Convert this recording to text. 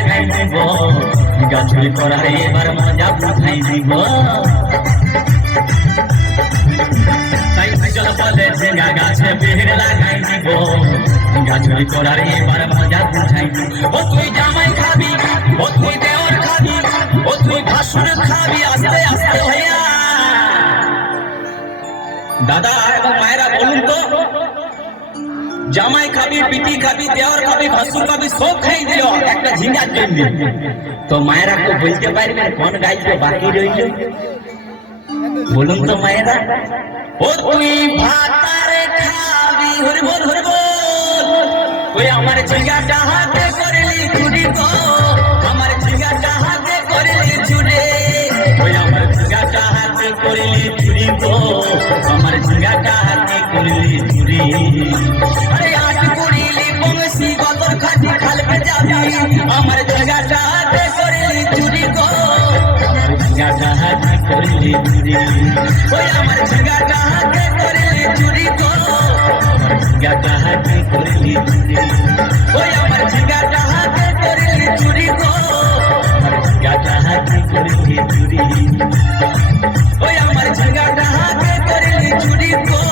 লাগাই দিব গাছুরি করারে এবার মজা বুঝাই দিব তাই চল বলে ঝিঙ্গা গাছে ভিড় লাগাই দিব গাছুরি করারে এবার মজা বুঝাই দিব ও তুই জামাই খাবি ও তুই দেওর খাবি ও তুই ভাসুর খাবি আস্তে আস্তে ভাইয়া দাদা এবং মায়েরা বলুন তো জামাই খাবি পিটি খাবি দেওর খাবি ভাসুর খাবি সব খাই দিল একটা ঝিঙ্গার জন্য তো মায়েরা তো বলতে পারবেন কোন গাইতে বাকি রইল বলুন তো মায়েরা ও তুই ভাতারে খাবি হরি বল ওই আমার ঝিঙ্গাটা হাতে করলি চুরি গো আমার ঝিঙ্গাটা হাতে করলি চুরি ওই আমার ঝিঙ্গাটা হাতে করলি চুরি গো আমার ঝিঙ্গাটা হাতে করলি চুরি আরে আট করিলি বংশী গদর খাটি খালবে যাবি আমার ঝিঙ্গাটা হাতে করলি চুরি গো আমার ঝিঙ্গাটা হাতে করলি চুরি ওই আমার ঝিঙ্গাটা হাতে করলি চুরি গো আমার ঝিঙ্গাটা হাতে করলি চুরি ওই আমার ঝিঙ্গাটা হাতে করলি চুরি গো আমার ঝিঙ্গাটা হাতে করলি চুরি ওই আমার ঝিঙ্গাটা হাতে করলি চুরি গো